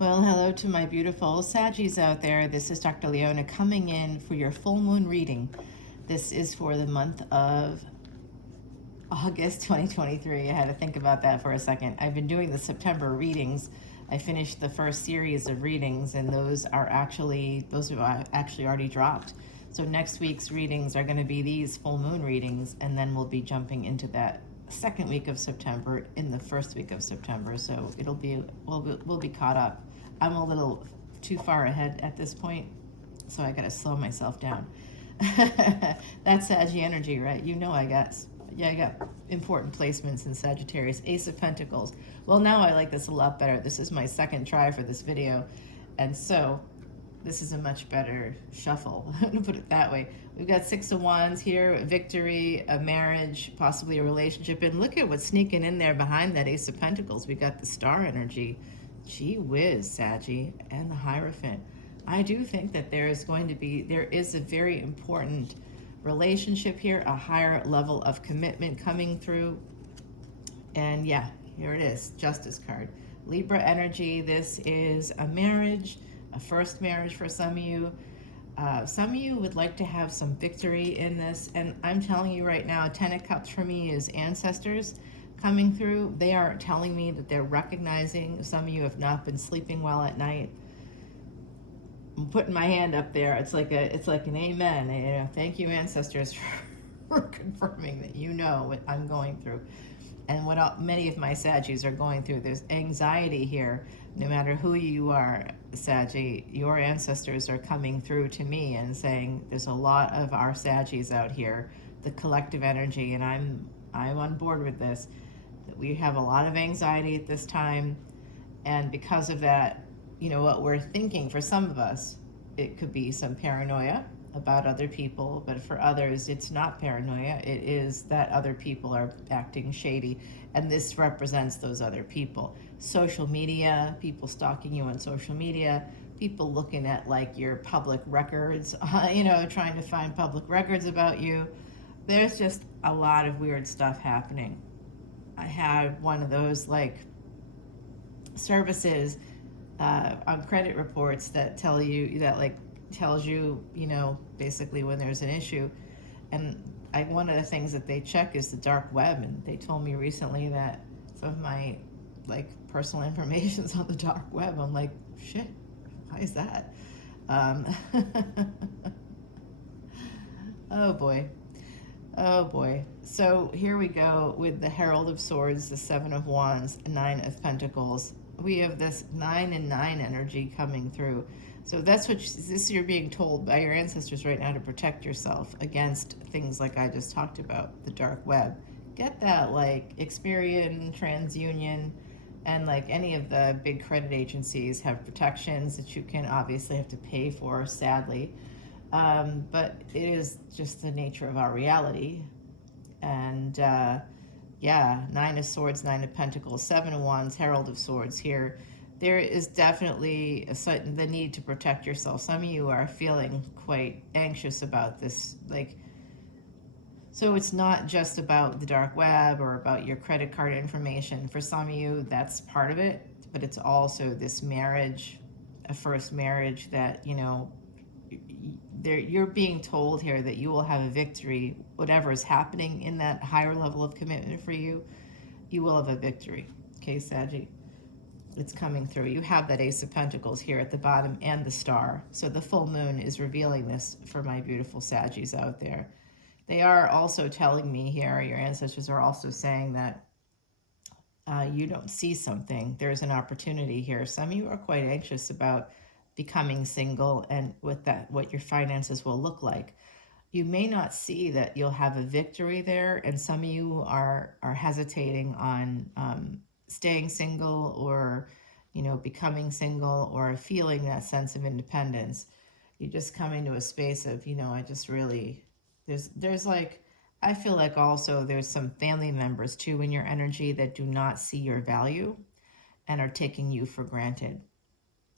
Well, hello to my beautiful Saggies out there. This is Dr. Leona coming in for your full moon reading. This is for the month of August 2023. I had to think about that for a second. I've been doing the September readings. I finished the first series of readings, and those have actually already dropped. So next week's readings are going to be these full moon readings, and then we'll be jumping into that second week of September in the first week of September. So we'll be caught up. I'm a little too far ahead at this point, so I got to slow myself down. That's Saggy energy, right? You know I got important placements in Sagittarius. Ace of Pentacles. Well, now I like this a lot better. This is my second try for this video, and so this is a much better shuffle. I'm gonna put it that way. We've got Six of Wands here, a victory, a marriage, possibly a relationship, and look at what's sneaking in there behind that Ace of Pentacles. We got the Star energy. Gee whiz, Saggy, and the Hierophant. I do think that there is a very important relationship here, a higher level of commitment coming through. And yeah, here it is, Justice card. Libra energy, this is a marriage, a first marriage for some of you. Some of you would like to have some victory in this, and I'm telling you right now, Ten of Cups for me is ancestors coming through. They are telling me that they're recognizing some of you have not been sleeping well at night. I'm putting my hand up there. It's like an amen. You know, thank you, ancestors, for confirming that you know what I'm going through, and what many of my Saggies are going through. There's anxiety here. No matter who you are, Saggy, your ancestors are coming through to me and saying there's a lot of our Saggies out here, the collective energy, and I'm on board with this. That we have a lot of anxiety at this time, and because of that, you know, what we're thinking for some of us, it could be some paranoia about other people, but for others, it's not paranoia. It is that other people are acting shady, and this represents those other people. Social media, people stalking you on social media, people looking at like your public records, trying to find public records about you. There's just a lot of weird stuff happening. I had one of those like services on credit reports that tells you, basically when there's an issue. And one of the things that they check is the dark web, and they told me recently that some of my like personal information's on the dark web. I'm like, shit, why is that? Oh boy. Oh boy. So here we go with the Herald of Swords, the Seven of Wands, Nine of Pentacles. We have this 9 and 9 energy coming through. So you're being told by your ancestors right now to protect yourself against things like I just talked about, the dark web. Get that like Experian, TransUnion, and like any of the big credit agencies have protections that you can obviously have to pay for, sadly. But it is just the nature of our reality. And yeah, Nine of Swords, Nine of Pentacles, Seven of Wands, Herald of Swords here. There is definitely the need to protect yourself. Some of you are feeling quite anxious about this. So it's not just about the dark web or about your credit card information. For some of you, that's part of it, but it's also this marriage, a first marriage that, you're being told here that you will have a victory. Whatever is happening in that higher level of commitment for you, you will have a victory. Okay, Saggy? It's coming through. You have that Ace of Pentacles here at the bottom and the star. So the full moon is revealing this for my beautiful Saggies out there. They are also telling me here, your ancestors are also saying that you don't see something. There's an opportunity here. Some of you are quite anxious about becoming single and with that, what your finances will look like. You may not see that you'll have a victory there, and some of you are hesitating on staying single or, becoming single or feeling that sense of independence. You just come into a space of, I just really, there's like, I feel like also there's some family members too in your energy that do not see your value and are taking you for granted.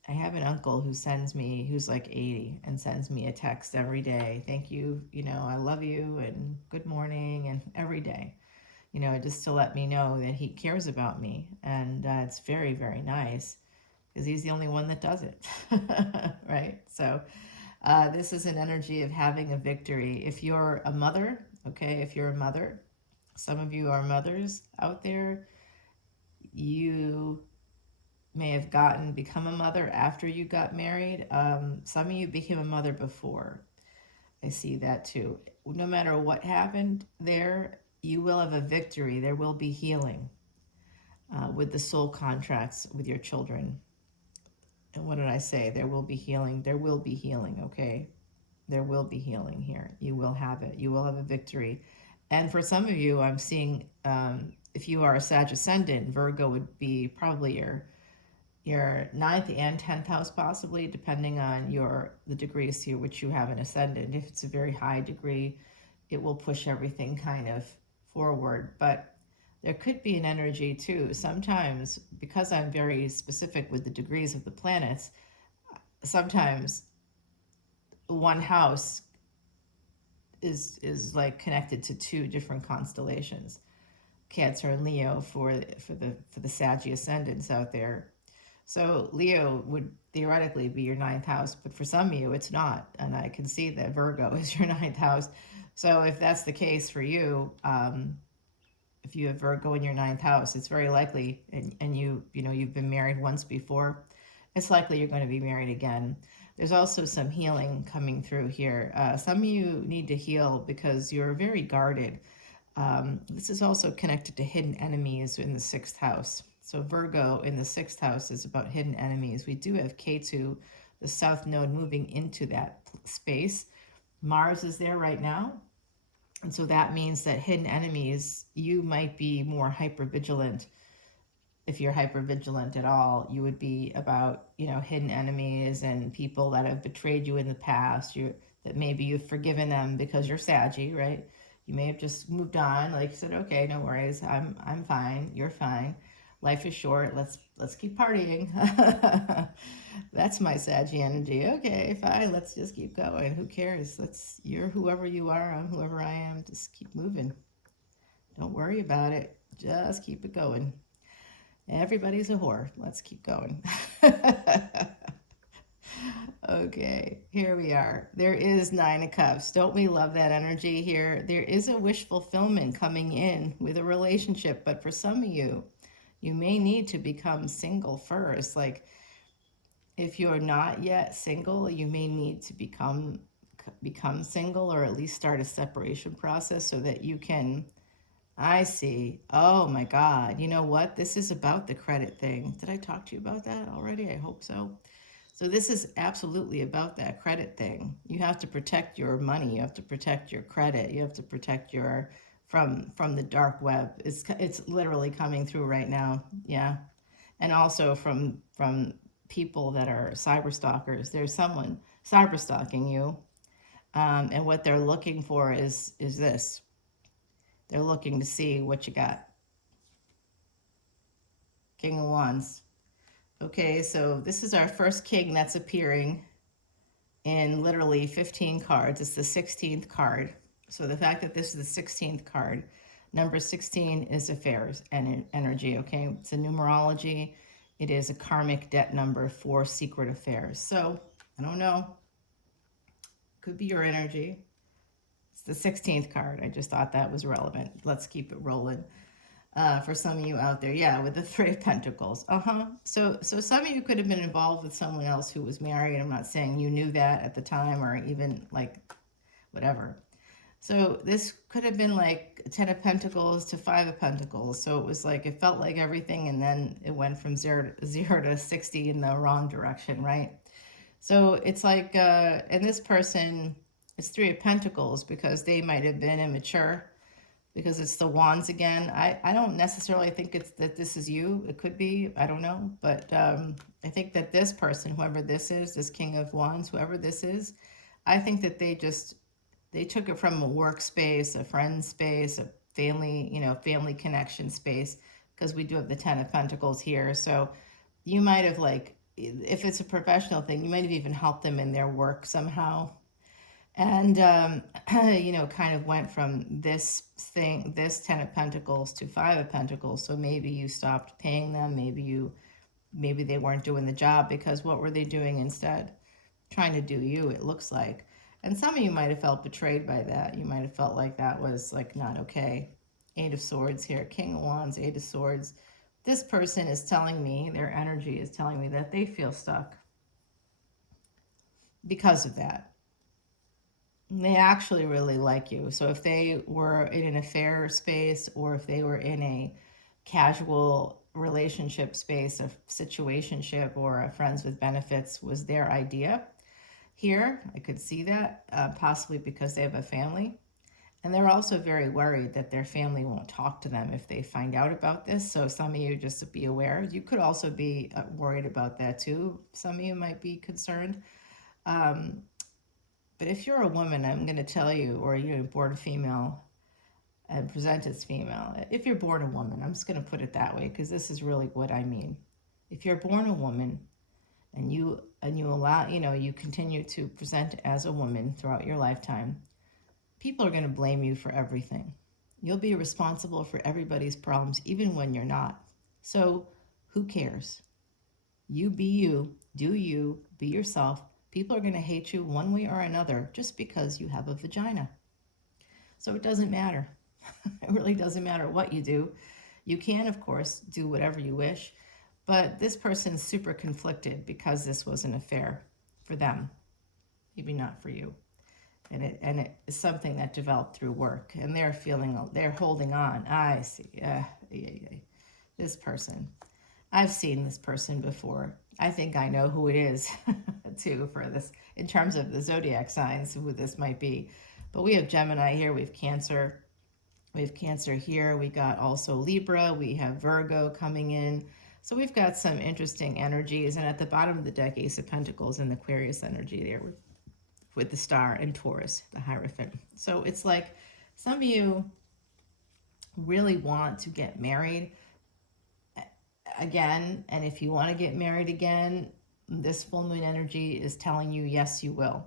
I have an uncle who's like 80 and sends me a text every day. Thank you, I love you and good morning, and every day, just to let me know that he cares about me. And it's very, very nice. because he's the only one that does it, right? So this is an energy of having a victory. If you're a mother, okay, if you're a mother, some of you are mothers out there, you may have become a mother after you got married. Some of you became a mother before. I see that too. No matter what happened there, you will have a victory. There will be healing with the soul contracts with your children. And what did I say? There will be healing. There will be healing, okay? There will be healing here. You will have it. You will have a victory. And for some of you, I'm seeing if you are a Sag Ascendant, Virgo would be probably your ninth and 10th house, possibly, depending on the degrees to which you have an ascendant. If it's a very high degree, it will push everything kind of forward. But there could be an energy too. Sometimes, because I'm very specific with the degrees of the planets, sometimes one house is like connected to two different constellations, Cancer and Leo for the Saggy ascendants out there. So Leo would theoretically be your ninth house, but for some of you, it's not. And I can see that Virgo is your ninth house. So if that's the case for you, if you have Virgo in your ninth house, it's very likely, and you've been married once before, it's likely you're going to be married again. There's also some healing coming through here. Some of you need to heal because you're very guarded. This is also connected to hidden enemies in the sixth house. So Virgo in the sixth house is about hidden enemies. We do have Ketu, the south node, moving into that space. Mars is there right now. And so that means that hidden enemies, you might be more hypervigilant. If you're hypervigilant at all, you would be about, hidden enemies and people that have betrayed you in the past. That maybe you've forgiven them because you're Saggy, right? You may have just moved on, like you said, okay, no worries, I'm fine, you're fine. Life is short. Let's keep partying. That's my Saggy energy. Okay, fine. Let's just keep going. Who cares? You're whoever you are. I'm whoever I am. Just keep moving. Don't worry about it. Just keep it going. Everybody's a whore. Let's keep going. Okay, here we are. There is Nine of Cups. Don't we love that energy here? There is a wish fulfillment coming in with a relationship, but for some of you, you may need to become single first. Like, if you're not yet single, you may need to become single, or at least start a separation process so that you can, I see. Oh my God. You know what? This is about the credit thing. Did I talk to you about that already? I hope so. So this is absolutely about that credit thing. You have to protect your money. You have to protect your credit. You have to protect your from the dark web. It's literally coming through right now. Yeah. And also from people that are cyber stalkers. There's someone cyber stalking you. And what they're looking for is this. They're looking to see what you got. King of Wands. Okay, so this is our first king that's appearing in literally 15 cards. It's the 16th card. So the fact that this is the 16th card, number 16 is affairs and energy, okay? It's a numerology. It is a karmic debt number for secret affairs. So, I don't know. Could be your energy. It's the 16th card. I just thought that was relevant. Let's keep it rolling. For some of you out there, yeah, with the Three of Pentacles. So some of you could have been involved with someone else who was married. I'm not saying you knew that at the time or even like whatever. So this could have been like 10 of Pentacles to 5 of Pentacles. So it was like, it felt like everything, and then it went from 0 to 60 in the wrong direction, right? So it's like, and this person is 3 of Pentacles because they might have been immature, because it's the Wands again. I don't necessarily think it's that this is you. It could be, I don't know. But I think that this person, whoever this is, this King of Wands, whoever this is, I think that they took it from a workspace, a friend space, a family, family connection space, because we do have the 10 of Pentacles here. So you might have, like, if it's a professional thing, you might have even helped them in their work somehow. And, kind of went from this 10 of Pentacles to 5 of Pentacles. So maybe you stopped paying them. Maybe you maybe they weren't doing the job, because what were they doing instead? Trying to do you, it looks like. And some of you might have felt betrayed by that. You might have felt like that was like not okay. Eight of Swords here, King of Wands, Eight of Swords. This person is telling me, their energy is telling me that they feel stuck because of that. They actually really like you. So if they were in an affair space, or if they were in a casual relationship space, a situationship, or a friends with benefits was their idea here, I could see that, possibly because they have a family. And they're also very worried that their family won't talk to them if they find out about this. So some of you, just to be aware, you could also be worried about that too. Some of you might be concerned. But if you're a woman, I'm going to tell you, or you're born female and present as female. If you're born a woman, I'm just going to put it that way, because this is really what I mean. If you're born a woman and you allow, you continue to present as a woman throughout your lifetime, people are going to blame you for everything. You'll be responsible for everybody's problems, even when you're not. So who cares? You be you, do you, be yourself. People are going to hate you one way or another just because you have a vagina. So it doesn't matter. It really doesn't matter what you do. You can, of course, do whatever you wish, but this person's super conflicted because this was an affair for them, maybe not for you. And it is something that developed through work, and they're holding on. I see. This person. I've seen this person before. I think I know who it is too, for this, in terms of the zodiac signs, who this might be. But we have Gemini here, we have Cancer. We have Cancer here. We got also Libra. We have Virgo coming in. So we've got some interesting energies. And at the bottom of the deck, Ace of Pentacles and Aquarius energy there with the Star, and Taurus, the Hierophant. So it's like some of you really want to get married again. And if you want to get married again, this full moon energy is telling you, yes, you will.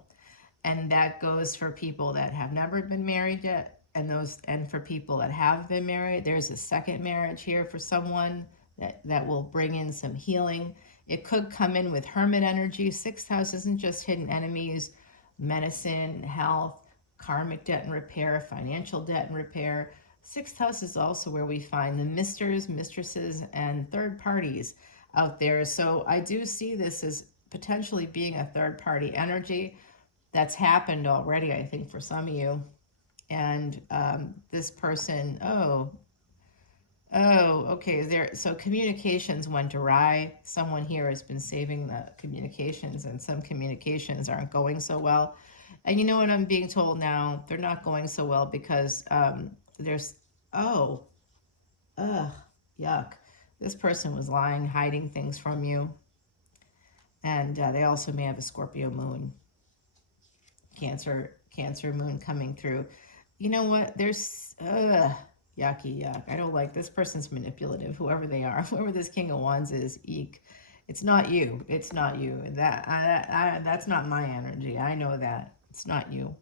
And that goes for people that have never been married yet, and for people that have been married. There's a second marriage here for someone that will bring in some healing. It could come in with Hermit energy. Sixth house isn't just hidden enemies, medicine, health, karmic debt and repair, financial debt and repair. Sixth house is also where we find the misters, mistresses, and third parties out there. So I do see this as potentially being a third party energy. That's happened already, I think, for some of you. And this person, okay, so communications went awry. Someone here has been saving the communications, and some communications aren't going so well. And you know what I'm being told now? They're not going so well because yuck. This person was lying, hiding things from you. And they also may have a Scorpio moon. Cancer moon coming through. You know what? There's yuck. I don't like this person's manipulative, whoever they are, whoever this King of Wands is. Eek. It's not you. It's not you. That's not my energy. I know that. It's not you.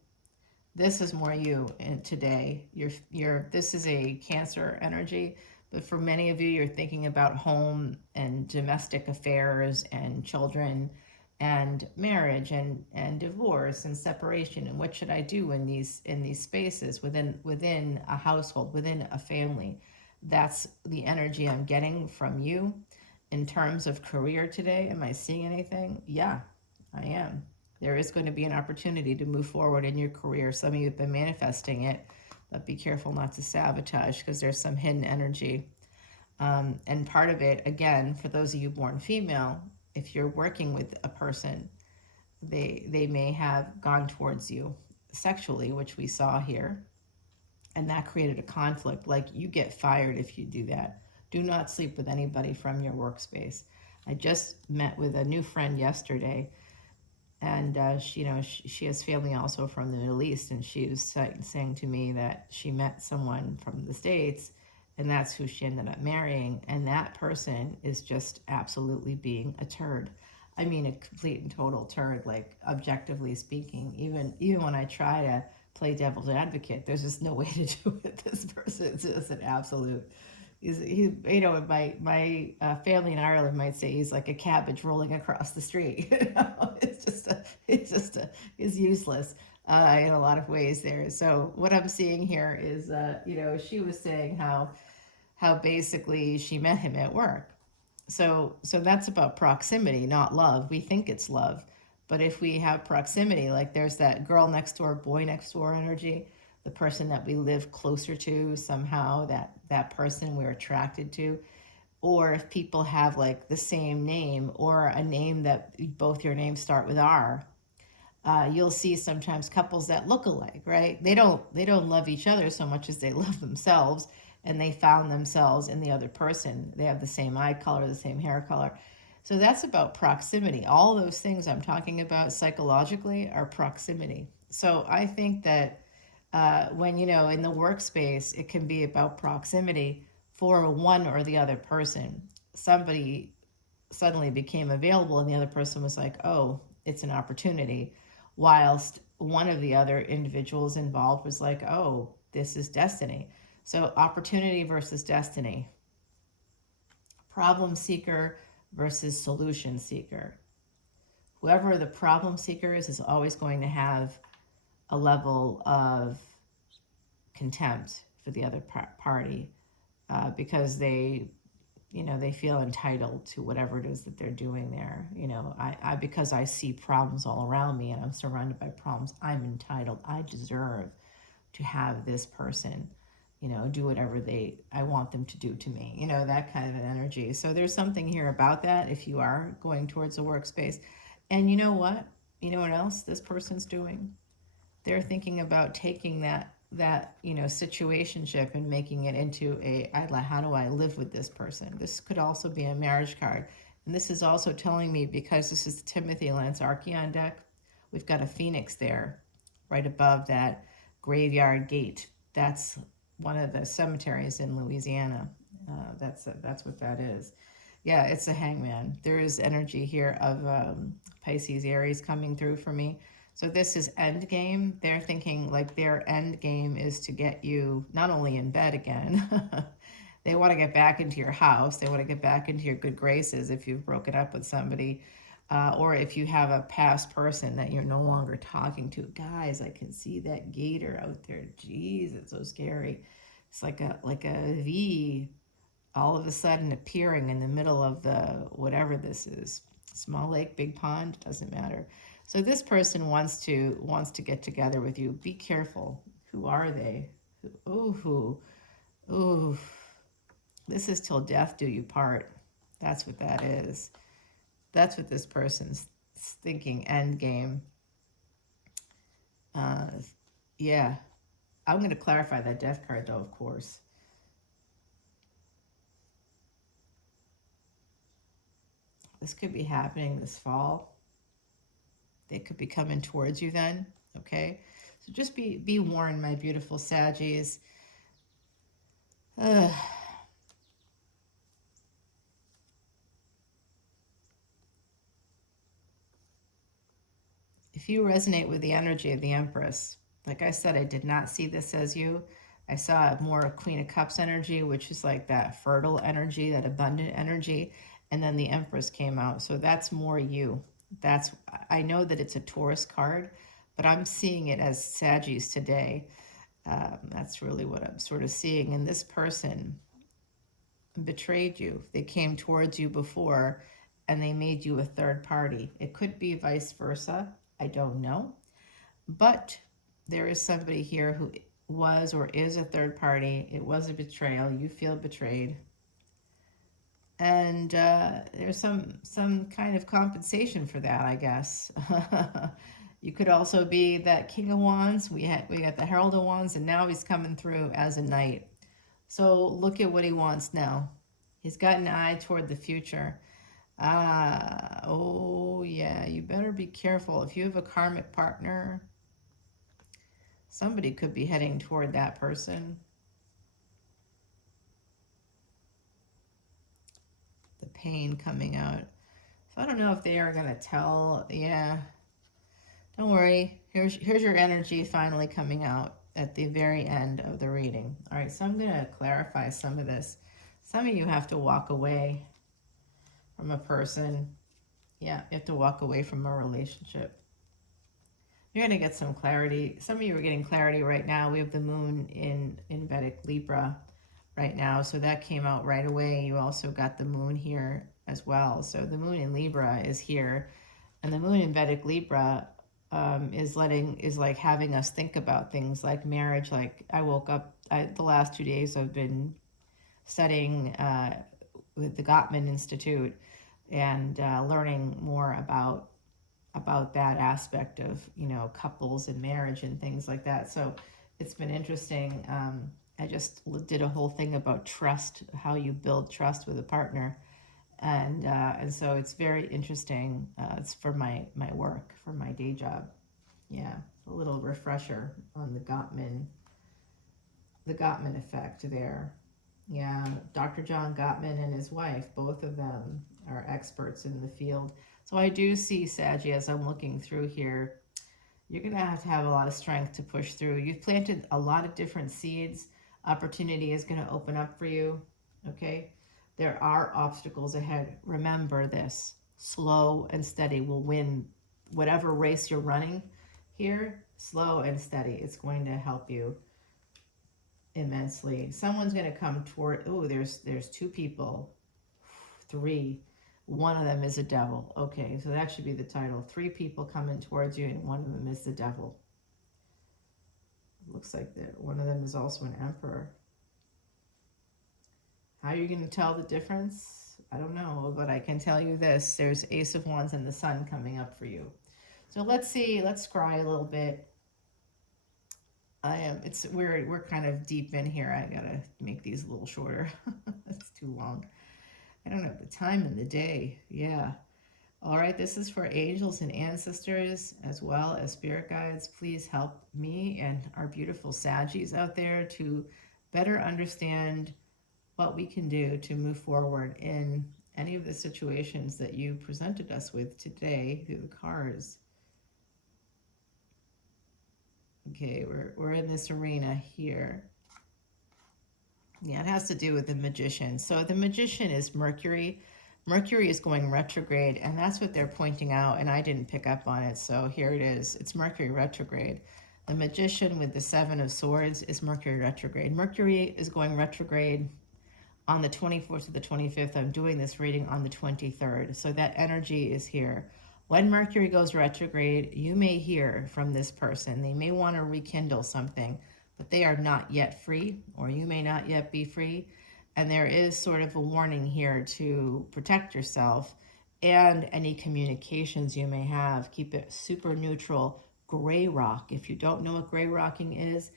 This is more you today. This is a Cancer energy, but for many of you, you're thinking about home and domestic affairs and children and marriage and divorce and separation, and what should I do in these spaces within a household, within a family. That's the energy I'm getting from you. In terms of career today, am I seeing anything? Yeah, I am. There is going to be an opportunity to move forward in your career. Some of you have been manifesting it, but be careful not to sabotage, because there's some hidden energy. And part of it, again, for those of you born female, if you're working with a person, they may have gone towards you sexually, which we saw here, and that created a conflict. Like, you get fired if you do that. Do not sleep with anybody from your workspace. I just met with a new friend yesterday, and she has family also from the Middle East, and she was saying to me that she met someone from the States, and that's who she ended up marrying. And that person is just absolutely being a turd. I mean, a complete and total turd, like, objectively speaking. Even when I try to play devil's advocate, there's just no way to do it. This person is just an absolute you know, my family in Ireland might say he's like a cabbage rolling across the street. You know, it's useless in a lot of ways there. So what I'm seeing here is, you know, she was saying how basically she met him at work. So that's about proximity, not love. We think it's love, but if we have proximity, like there's that girl next door, boy next door energy, the person that we live closer to somehow, that person we're attracted to, or if people have like the same name or a name that both your names start with R, you'll see sometimes couples that look alike, right? They don't love each other so much as they love themselves, and they found themselves in the other person. They have the same eye color, the same hair color. So that's about proximity. All those things I'm talking about psychologically are proximity. So I think that when, you know, in the workspace, it can be about proximity for one or the other person. Somebody suddenly became available and the other person was like, oh, it's an opportunity, whilst one of the other individuals involved was like, oh, this is destiny. So opportunity versus destiny, problem seeker versus solution seeker. Whoever the problem seeker is always going to have a level of contempt for the other party, because they, you know, they feel entitled to whatever it is that they're doing there. You know, I because I see problems all around me and I'm surrounded by problems, I'm entitled. I deserve to have this person, you know, do whatever I want them to do to me. You know, that kind of an energy. So there's something here about that if you are going towards a workspace. And you know what? You know what else this person's doing? They're thinking about taking that, you know, situationship and making it into how do I live with this person. This could also be a marriage card, and this is also telling me, because this is the Timothy Lance Archeon deck, we've got a phoenix there right above that graveyard gate. That's one of the cemeteries in Louisiana. That's what that is. Yeah, it's a hangman. There is energy here of Pisces, Aries coming through for me. So this is end game. They're thinking like their end game is to get you not only in bed again, they want to get back into your house. They want to get back into your good graces if you've broken up with somebody, or if you have a past person that you're no longer talking to. Guys, I can see that gator out there. Jeez, it's so scary. It's like a V all of a sudden appearing in the middle of the whatever this is, small lake, big pond, doesn't matter. So this person wants to get together with you. Be careful. Who are they? Ooh, ooh. This is till death do you part. That's what that is. That's what this person's thinking. End game. Uh, yeah. I'm going to clarify that death card though, of course. This could be happening this fall. They could be coming towards you then, okay? So just be warned, my beautiful Saggies. If you resonate with the energy of the Empress, like I said, I did not see this as you. I saw more Queen of Cups energy, which is like that fertile energy, that abundant energy. And then the Empress came out. So that's more you. I know that it's a Taurus card, but I'm seeing it as Saggies today. That's really what I'm sort of seeing. And this person betrayed you. They came towards you before and they made you a third party. It could be vice versa. I don't know. But there is somebody here who was or is a third party. It was a betrayal. You feel betrayed. And there's some kind of compensation for that, I guess. You could also be that King of Wands. We got the Herald of Wands, and now he's coming through as a Knight. So look at what he wants now. He's got an eye toward the future. Oh yeah, you better be careful. If you have a karmic partner, somebody could be heading toward that person. The pain coming out. So I don't know if they are going to tell. Yeah. Don't worry. Here's your energy finally coming out at the very end of the reading. All right, so I'm going to clarify some of this. Some of you have to walk away from a person. Yeah, you have to walk away from a relationship. You're going to get some clarity. Some of you are getting clarity right now. We have the moon in Vedic Libra right now, so that came out right away. You also got the moon here as well. So the moon in Libra is here, and the moon in Vedic Libra is like having us think about things like marriage. Like I woke up the last 2 days I've been studying with the Gottman Institute and learning more about that aspect of, you know, couples and marriage and things like that. So it's been interesting. I just did a whole thing about trust, how you build trust with a partner, and so it's very interesting. It's for my work, for my day job. Yeah, a little refresher on the Gottman effect there. Yeah, Dr. John Gottman and his wife, both of them are experts in the field. So I do see, Saggy, as I'm looking through here, you're going to have a lot of strength to push through. You've planted a lot of different seeds. Opportunity is going to open up for you, okay? There are obstacles ahead. Remember this, slow and steady will win whatever race you're running here. Slow and steady, it's going to help you immensely. Someone's going to come toward, oh, there's two people, three. One of them is a devil. Okay, so that should be the title. Three people coming towards you, and one of them is the devil. Looks like that one of them is also an emperor. How are you going to tell the difference? I don't know, but I can tell you this. There's Ace of Wands and the Sun coming up for you. So let's see. Let's scry a little bit. We're kind of deep in here. I gotta make these a little shorter. It's too long. I don't have the time in the day. Yeah. All right, this is for angels and ancestors as well as spirit guides. Please help me and our beautiful Saggies out there to better understand what we can do to move forward in any of the situations that you presented us with today through the cards. Okay, we're in this arena here. Yeah, it has to do with the magician. So the magician is Mercury. Mercury is going retrograde, and that's what they're pointing out, and I didn't pick up on it, so here it is. It's Mercury retrograde. The magician with the Seven of Swords is Mercury retrograde. Mercury is going retrograde on the 24th to the 25th. I'm doing this reading on the 23rd, so that energy is here. When Mercury goes retrograde, you may hear from this person. They may want to rekindle something, but they are not yet free, or you may not yet be free. And there is sort of a warning here to protect yourself and any communications you may have. Keep it super neutral. Gray rock. If you don't know what gray rocking is,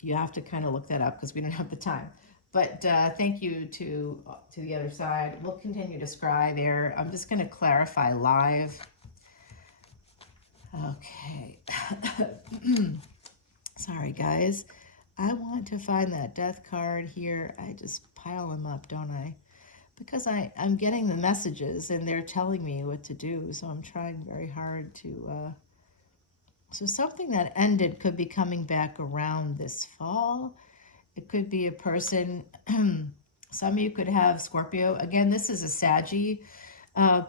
you have to kind of look that up because we don't have the time. But thank you to the other side. We'll continue to scry there. I'm just going to clarify live. Okay. Sorry, guys. I want to find that death card here. I just pile them up, don't I? Because I'm getting the messages and they're telling me what to do. So I'm trying very hard to... So something that ended could be coming back around this fall. It could be a person, some of you could have Scorpio. Again, this is a Saggy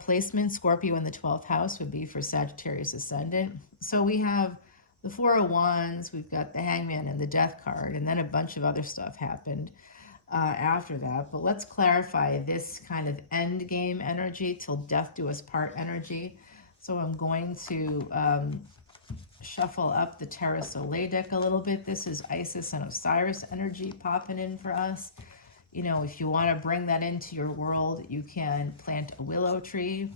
placement. Scorpio in the 12th house would be for Sagittarius Ascendant. So we have the Four of Wands, we've got the Hangman and the Death card, and then a bunch of other stuff happened after that. But let's clarify this kind of end game energy, till death do us part energy. So I'm going to... shuffle up the Terra Soleil deck a little bit. This is Isis and Osiris energy popping in for us. You know, if you want to bring that into your world, you can plant a willow tree.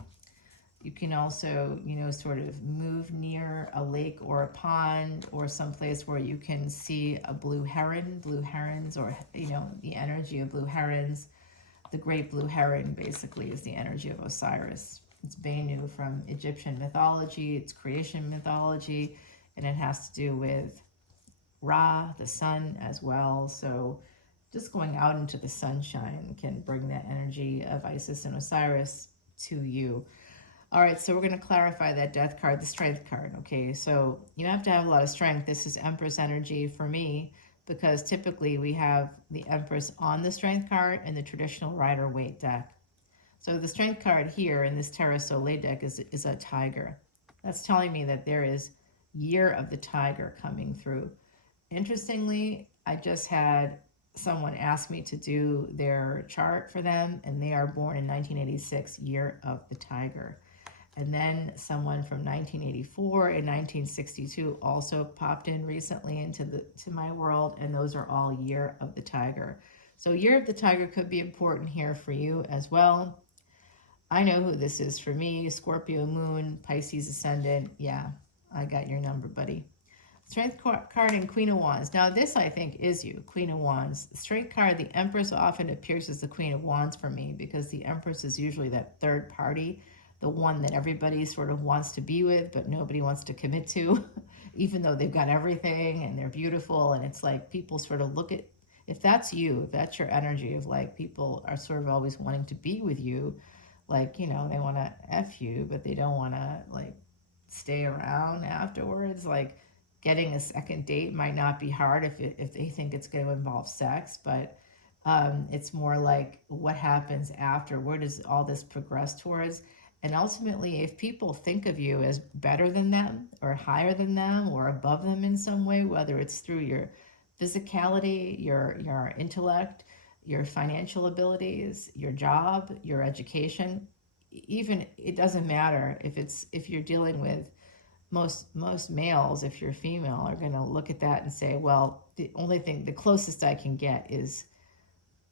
You can also, you know, sort of move near a lake or a pond or someplace where you can see a blue heron, blue herons, or, you know, the energy of blue herons. The great blue heron basically is the energy of Osiris. It's Bennu from Egyptian mythology, it's creation mythology, and it has to do with Ra, the sun, as well. So just going out into the sunshine can bring that energy of Isis and Osiris to you. All right, so we're going to clarify that death card, the strength card, okay? So you have to have a lot of strength. This is Empress energy for me. because typically we have the Empress on the Strength card in the traditional Rider-Waite deck. So the Strength card here in this Terra Soleil deck is a tiger. That's telling me that there is Year of the Tiger coming through. Interestingly, I just had someone ask me to do their chart for them, and they are born in 1986, Year of the Tiger. And then someone from 1984 and 1962 also popped in recently to my world, and those are all Year of the Tiger. So Year of the Tiger could be important here for you as well. I know who this is for me. Scorpio Moon, Pisces Ascendant. Yeah, I got your number, buddy. Strength card and Queen of Wands. Now this, I think, is you, Queen of Wands. The Strength card, the Empress often appears as the Queen of Wands for me, because the Empress is usually that third party, the one that everybody sort of wants to be with, but nobody wants to commit to, even though they've got everything and they're beautiful. And it's like people sort of look at, if that's you, if that's your energy of like people are sort of always wanting to be with you, like, you know, they want to F you, but they don't want to like stay around afterwards. Like getting a second date might not be hard if they think it's going to involve sex, but it's more like what happens after, where does all this progress towards? And ultimately, if people think of you as better than them or higher than them or above them in some way, whether it's through your physicality, your intellect, your financial abilities, your job, your education, even it doesn't matter if you're dealing with most males, if you're female, are going to look at that and say, well, the only thing, the closest I can get is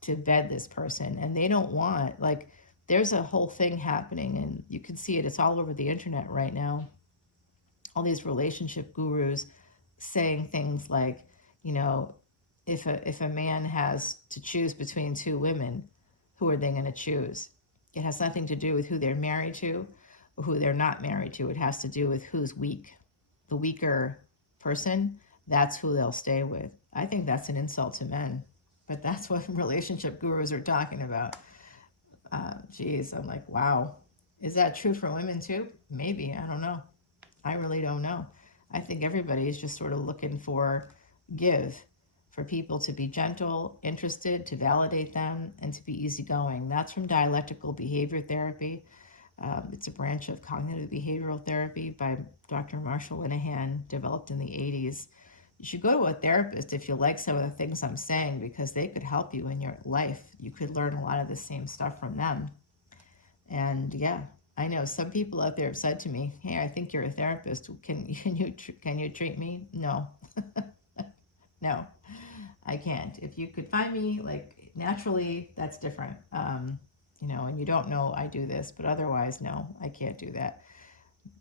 to bed this person. And they don't want, like, there's a whole thing happening, and you can see it, it's all over the internet right now. All these relationship gurus saying things like, you know, if a man has to choose between two women, who are they going to choose? It has nothing to do with who they're married to or who they're not married to. It has to do with who's weak. The weaker person, that's who they'll stay with. I think that's an insult to men, but that's what relationship gurus are talking about. Geez, I'm like, wow. Is that true for women too? Maybe, I don't know. I really don't know. I think everybody is just sort of looking for give, for people to be gentle, interested, to validate them, and to be easygoing. That's from dialectical behavior therapy. It's a branch of cognitive behavioral therapy by Dr. Marshall Linehan, developed in the 80s. You should go to a therapist if you like some of the things I'm saying, because they could help you in your life. You could learn a lot of the same stuff from them. And yeah, I know some people out there have said to me, "Hey, I think you're a therapist. Can you treat me?" No, no, I can't. If you could find me like naturally, that's different. You know, and you don't know I do this, but otherwise, no, I can't do that.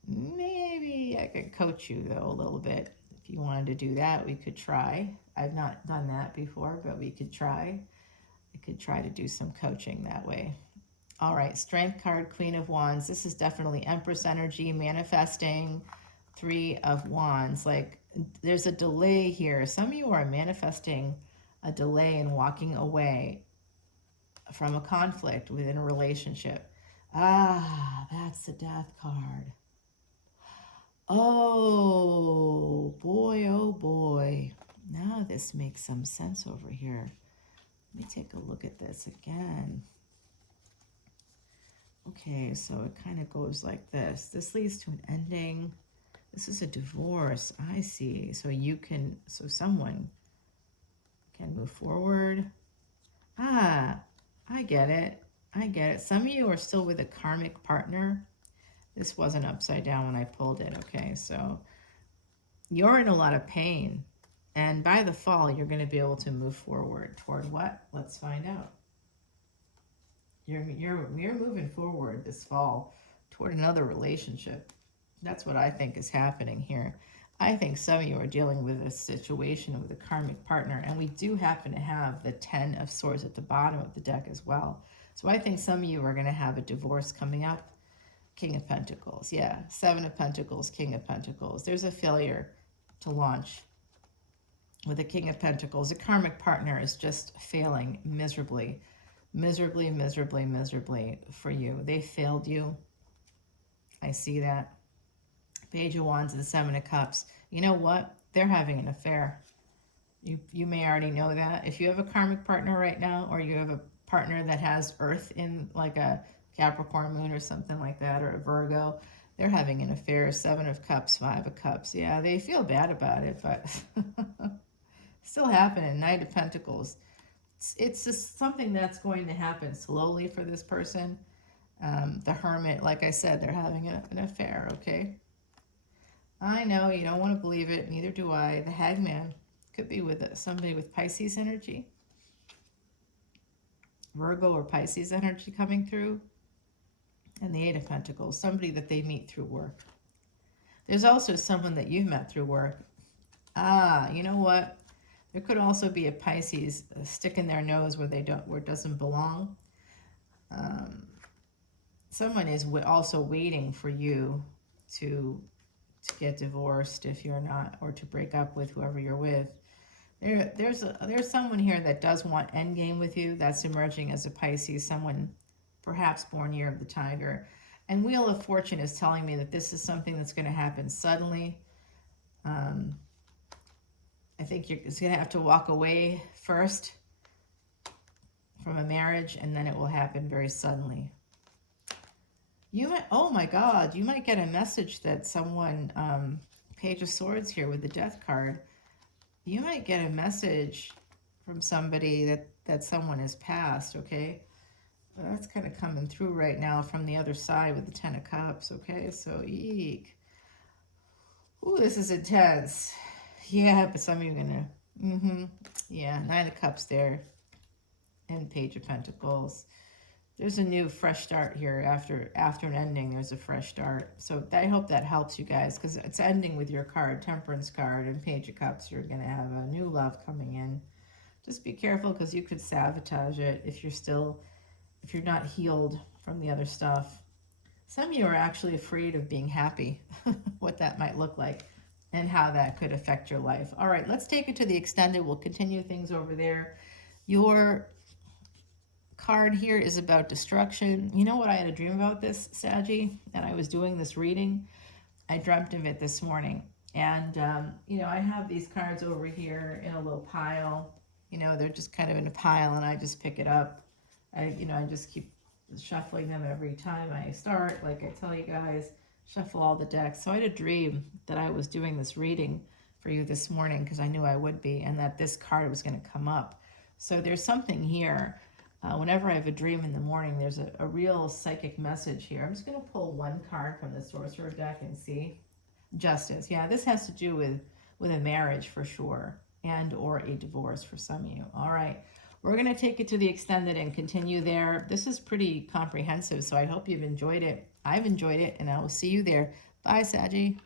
Maybe I could coach you though a little bit. If you wanted to do that, we could try. I've not done that before, but we could try. I could try to do some coaching that way. All right, Strength card, Queen of Wands. This is definitely Empress energy, manifesting, Three of Wands. Like there's a delay here. Some of you are manifesting a delay in walking away from a conflict within a relationship. Ah, that's the Death card. Oh boy, oh boy. Now this makes some sense over here. Let me take a look at this again. Okay, so it kind of goes like this. This leads to an ending. This is a divorce. I see. So someone can move forward. Ah, I get it. I get it. Some of you are still with a karmic partner. This wasn't upside down when I pulled it. Okay, so you're in a lot of pain. And by the fall, you're going to be able to move forward. Toward what? Let's find out. You're moving forward this fall toward another relationship. That's what I think is happening here. I think some of you are dealing with a situation with a karmic partner, and we do happen to have the 10 of Swords at the bottom of the deck as well. So I think some of you are going to have a divorce coming up. King of Pentacles, yeah. 7 of Pentacles, King of Pentacles. There's a failure to launch with the King of Pentacles. A karmic partner is just failing miserably. Miserably, miserably, miserably for you. They failed you. I see that. Page of Wands and the 7 of Cups. You know what? They're having an affair. You may already know that. If you have a karmic partner right now, or you have a partner that has Earth in like a Capricorn moon or something like that, or a Virgo, they're having an affair. 7 of Cups, 5 of Cups. Yeah, they feel bad about it, but still happening. Knight of Pentacles. It's just something that's going to happen slowly for this person. The Hermit, like I said, they're having an affair, okay? I know you don't want to believe it, neither do I. The Hangman could be with somebody with Pisces energy, Virgo or Pisces energy coming through. And the 8 of Pentacles, somebody that they meet through work. There's also someone that you've met through work. Ah, you know what? There could also be a Pisces sticking their nose where where it doesn't belong. Someone is also waiting for you to get divorced if you're not, or to break up with whoever you're with. There's someone here that does want endgame with you, that's emerging as a Pisces, someone perhaps born year of the tiger. And Wheel of Fortune is telling me that this is something that's going to happen suddenly. I think you're going to have to walk away first from a marriage, and then it will happen very suddenly. You might, oh my God, you might get a message that someone, Page of Swords here with the Death card, you might get a message from somebody that someone has passed, okay? But that's kind of coming through right now from the other side with the 10 of Cups, okay? So, eek. Ooh, this is intense. Yeah, but some of you are going to, yeah, 9 of Cups there, and Page of Pentacles. There's a new fresh start here after an ending. There's a fresh start. So I hope that helps you guys, because it's ending with your card, Temperance card, and Page of Cups. You're going to have a new love coming in. Just be careful, because you could sabotage it if you're not healed from the other stuff. Some of you are actually afraid of being happy, what that might look like, and how that could affect your life. All right, let's take it to the extended. We'll continue things over there. Your card here is about destruction. You know what? I had a dream about this, Saggy, and I was doing this reading. I dreamt of it this morning. And, I have these cards over here in a little pile. They're just kind of in a pile, and I just pick it up. I just keep shuffling them every time I start. Like I tell you guys, shuffle all the decks. So I had a dream that I was doing this reading for you this morning, because I knew I would be, and that this card was going to come up. So there's something here. Whenever I have a dream in the morning, there's a real psychic message here. I'm just going to pull one card from the Sorcerer deck and see. Justice. Yeah, this has to do with a marriage for sure, and or a divorce for some of you. All right. We're going to take it to the extended and continue there. This is pretty comprehensive, so I hope you've enjoyed it. I've enjoyed it, and I will see you there. Bye, Saggy.